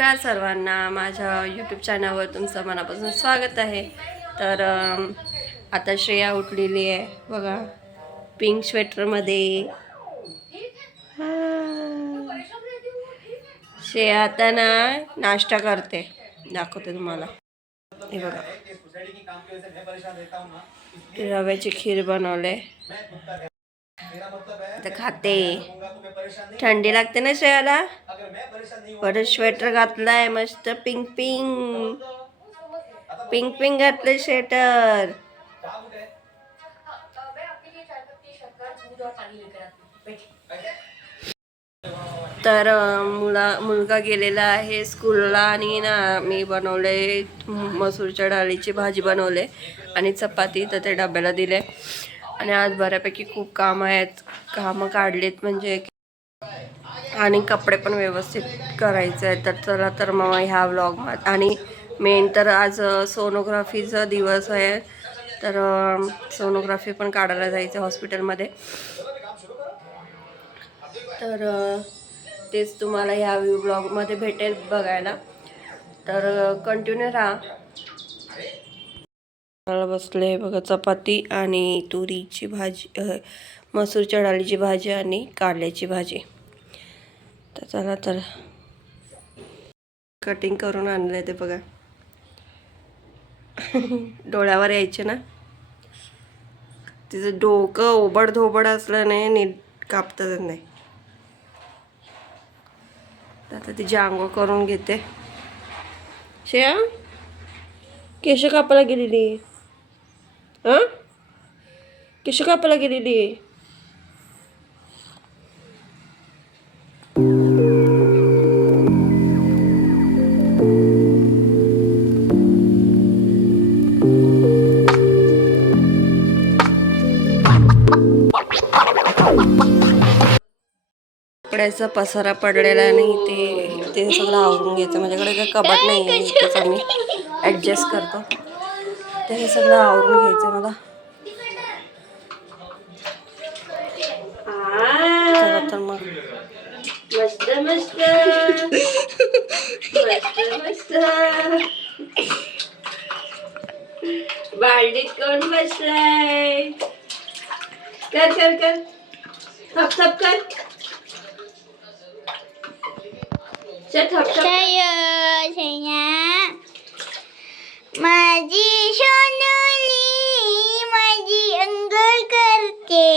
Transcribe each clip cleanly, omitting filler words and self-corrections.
नमस्कार सर्वांना, माझ्या यूट्यूब चॅनलवर तुमचं मनापासून स्वागत आहे। तर आता श्रेया उठलेली आहे बघा, पिंक स्वेटरमध्ये। श्रेया आता ना नाश्ता करते, दाखवते तुम्हाला। हे बघा, रव्याची खीर बनवले, आता खाते। थंडी लागते ना श्रेयाला, परत स्वेटर घातलाय मस्त पिंक पिंक पिंक पिंक घातलंय स्वेटर। तर मुलगा गेलेला आहे स्कूलला आणि ना मी बनवले मसूरच्या डाळीची भाजी बनवले आणि चपाती, तर ते डब्याला दिले। आणि आज बऱ्यापैकी खूप काम आहेत, कामं काढलेत म्हणजे, आणि कपडे पण व्यवस्थित करायचे आहेत। तर चला तर मग ह्या व्लॉगमध्ये, आणि मेन तर आज सोनोग्राफीचा दिवस आहे, तर सोनोग्राफी पण काढायला जायचं हॉस्पिटलमध्ये। तर तेच तुम्हाला ह्या व्लॉगमध्ये भेटेल बघायला, तर कंटिन्यू राहा। बसले बघा, चपाती आणि तुरीची भाजी, मसूरच्या डाळीची भाजी आणि कारल्याची भाजी। तर चला तर कटिंग करून आणलंय ते बघा। डोळ्यावर यायचे ना, तिचं डोकं ओबड धोबड असलं नाही, नीट कापता नाही। आता तिची आंघोळ करून घेते। श्रेया केश कापायला गेलेली, केश कापायला गेलेली। कपड्याचा पसारा पडलेला नाही, ते सगळं आवरून घ्यायचं। माझ्याकडे काही कपाट नाही आहे, त्याचं मी ॲडजस्ट करतो। ते हे सगळं आवरून घ्यायचं मला। चला तर मग मस्त मस्त मस्त मस्त बाल्डीत कोण बसलाय? कर कर कर, थप थप कर, माझी सोनुली माझी अंघोळ करते।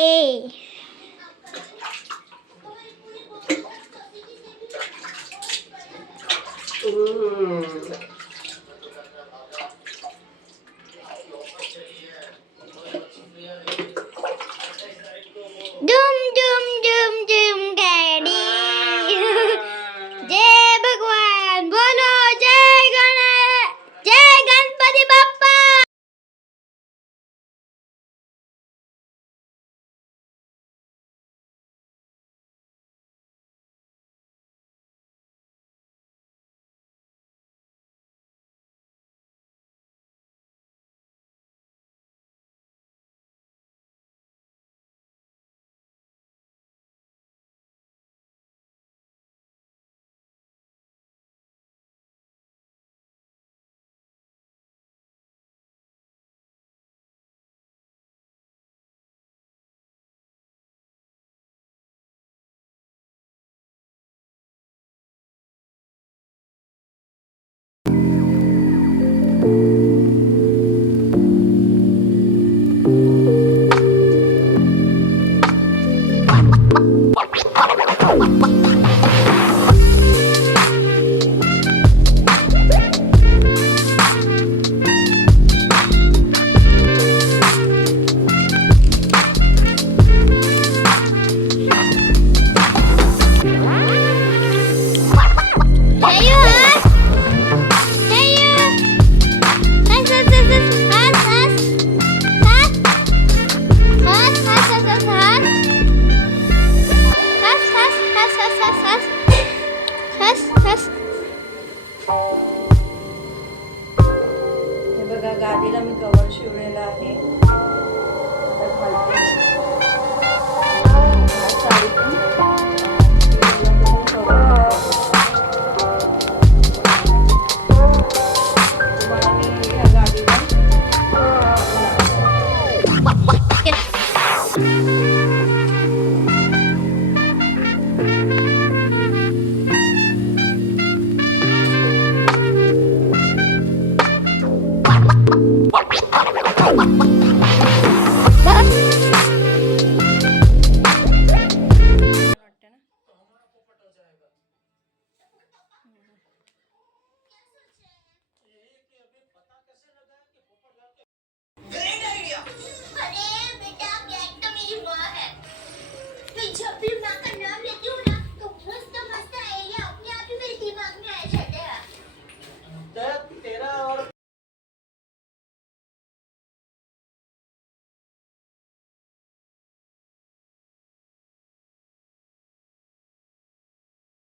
दुम दुम दुम दुम गाडी। जय भगवान, बोलो जय गणपती बाप्पा। गादीला मी कवर शिवलेला आहे। अरे बेटा, क्या तो मेरी माँ है। मैं जब भी माँ का नाम लेती हूँ